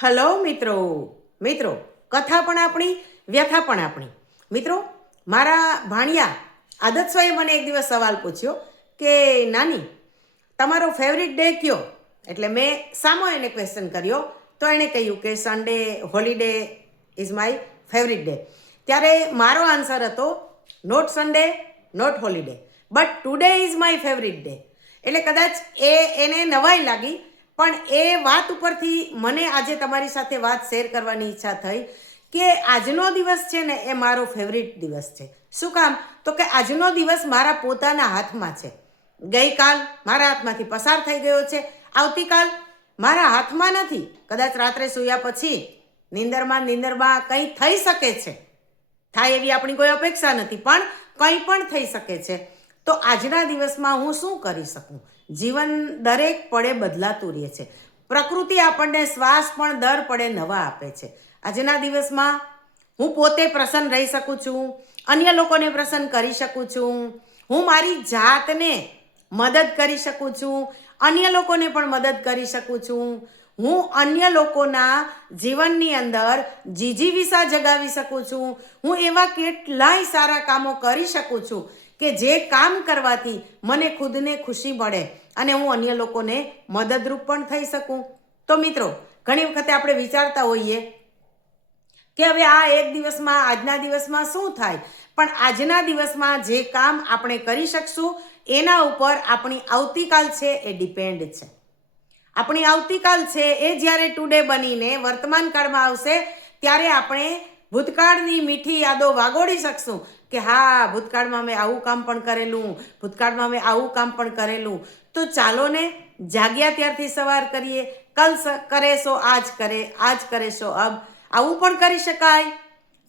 Hello મિત્રો મિત્રો કથા પણ આપણી વ્યથા પણ આપણી. મિત્રો, મારા ભાણિયા આદર્શભાઈએ મને એક દિવસ સવાલ પૂછ્યો કે નાની, તમારો ફેવરિટ ડે કયો? એટલે મેં સામો એને ક્વેશ્ચન કર્યો તો એણે કહ્યું કે Sunday holiday is my favourite day. ત્યારે મારો આન્સર હતો not Sunday not holiday but today is my favourite day. એટલે કદાચ એને નવાઈ લાગી, પણ એ વાત ઉપરથી મને આજે તમારી સાથે વાત શેર કરવાની ઈચ્છા થઈ કે આજનો દિવસ છે ને એ મારો ફેવરિટ દિવસ છે. શું કામ? તો કે આજનો દિવસ મારા પોતાના હાથમાં છે. ગઈકાલ મારા હાથમાંથી પસાર થઈ ગયો છે, આવતીકાલ મારા હાથમાં નથી. કદાચ રાત્રે સૂયા પછી નીંદરમાં કંઈ થઈ શકે છે, થાય એવી આપણી કોઈ અપેક્ષા નથી, પણ કંઈ પણ થઈ શકે છે. તો આજના દિવસમાં હું શું કરી શકું? જીવન દરેક પળે બદલાતું રહે છે. પ્રકૃતિ આપણને શ્વાસ પણ દર પળે નવા આપે છે. આજના દિવસમાં હું પોતે પ્રસન્ન રહી શકું છું, અન્ય લોકોને પ્રસન્ન કરી શકું છું, હું મારી જાતને મદદ કરી શકું છું, અન્ય લોકોને પણ મદદ કરી શકું છું, હું અન્ય લોકોના જીવનની અંદર જીજીવિષા જગાવી શકું છું, હું એવા કેટલાય સારા કામો કરી શકું છું કે જે કામ કરવાથી મને ખુદને ખુશી મળે અને હું અન્ય લોકોને મદદરૂપ પણ થઈ શકું. તો મિત્રો, ઘણી વખતે આપણે વિચારતા હોઈએ કે હવે આ એક દિવસમાં, આજના દિવસમાં શું થાય, પણ આજના દિવસમાં જે કામ આપણે કરી શકશું એના ઉપર આપણી આવતીકાલ છે એ ડિપેન્ડ છે. આપણી આવતીકાલ છે એ જ્યારે ટુડે બનીને વર્તમાન કાળમાં આવશે ત્યારે આપણે ભૂતકાળની મીઠી યાદો વાગોળી શકશું કે હા, ભૂતકાળમાં મેં આવું કામ પણ કરેલું, ભૂતકાળમાં મેં આવું કામ પણ કરેલું. તો ચાલો ને જાગ્યા ત્યારથી સવાર કરીએ. કલ કરે સો આજ કરે, આજ કરે સો અબ. આવું પણ કરી શકાય.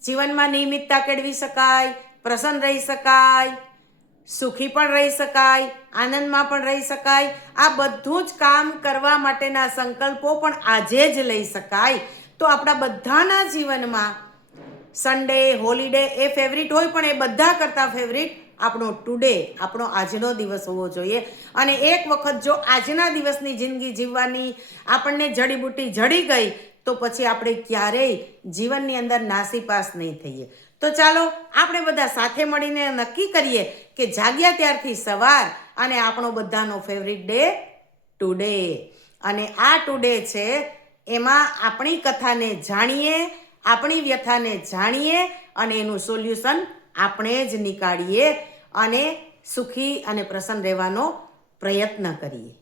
જીવનમાં નિયમિતતા કેળવી શકાય, પ્રસન્ન રહી શકાય, સુખી પણ રહી શકાય, આનંદમાં પણ રહી શકાય. આ બધું જ કામ કરવા માટેના સંકલ્પો પણ આજે જ લઈ શકાય. તો આપણા બધાના જીવનમાં સન્ડે હોલિડે એ ફેવરિટ હોય, પણ એ બધા કરતાં ફેવરિટ આપણો ટુડે, આપણો આજનો દિવસ હોવો જોઈએ. અને એક વખત જો આજના દિવસની જિંદગી જીવવાની આપણને જડીબુટ્ટી જડી ગઈ તો પછી આપણે ક્યારેય જીવનની અંદર નાસીપાસ નહીં થઈએ. તો ચાલો આપણે બધા સાથે મળીને નક્કી કરીએ કે જાગ્યા ત્યારથી સવાર અને આપણો બધાનો ફેવરિટ ડે ટુડે. અને આ ટુડે છે એમાં આપણી કથાને જાણીએ, આપણી વ્યથાને જાણીએ અને એનું સોલ્યુશન આપણે જ નીકાળીએ અને સુખી અને પ્રસન્ન રહેવાનો પ્રયત્ન કરીએ.